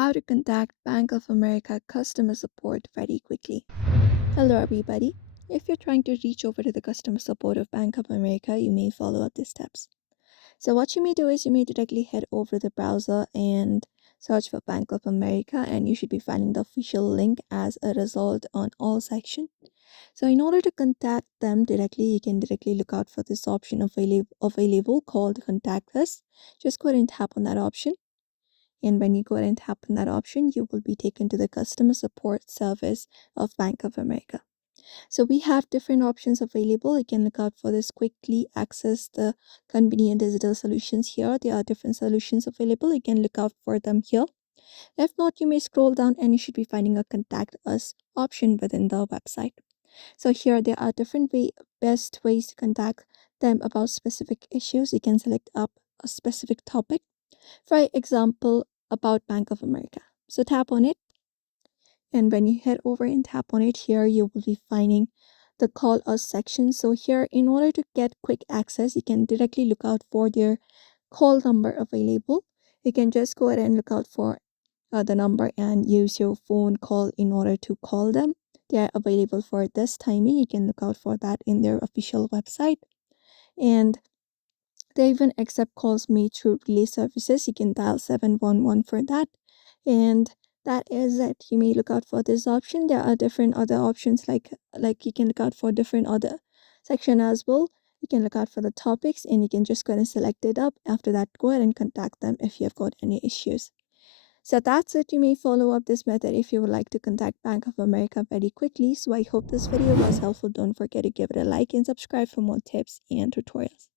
how to contact Bank of America customer support very quickly. Hello, everybody. If you're trying to reach over to the customer support of Bank of America, you may follow up these steps. So, what you may do is you may directly head over the browser and search for Bank of America, and you should be finding the official link as a result on all section. So, in order to contact them directly, you can directly look out for this option available called Contact Us. Just go ahead and tap on that option. And when you go ahead and tap on that option, you will be taken to the customer support service of Bank of America. So we have different options available. You can look out for this quickly access the convenient digital solutions here. There are different solutions available. You can look out for them here. If not, you may scroll down and you should be finding a contact us option within the website. So here there are different best ways to contact them about specific issues. You can select up a specific topic, for example, about Bank of America. So tap on it, and when you head over and tap on it here, you will be finding the call us section. So here, in order to get quick access, you can directly look out for their call number available. You can just go ahead and look out for the number and use your phone call in order to call them. They are available for this timing. You can look out for that in their official website. And they even accept calls made through relay services. You can dial 711 for that. And that is it. You may look out for this option. There are different other options like you can look out for different other section as well. You can look out for the topics and you can just go ahead and select it up. After that, go ahead and contact them if you have got any issues. So that's it. You may follow up this method if you would like to contact Bank of America very quickly. So I hope this video was helpful. Don't forget to give it a like and subscribe for more tips and tutorials.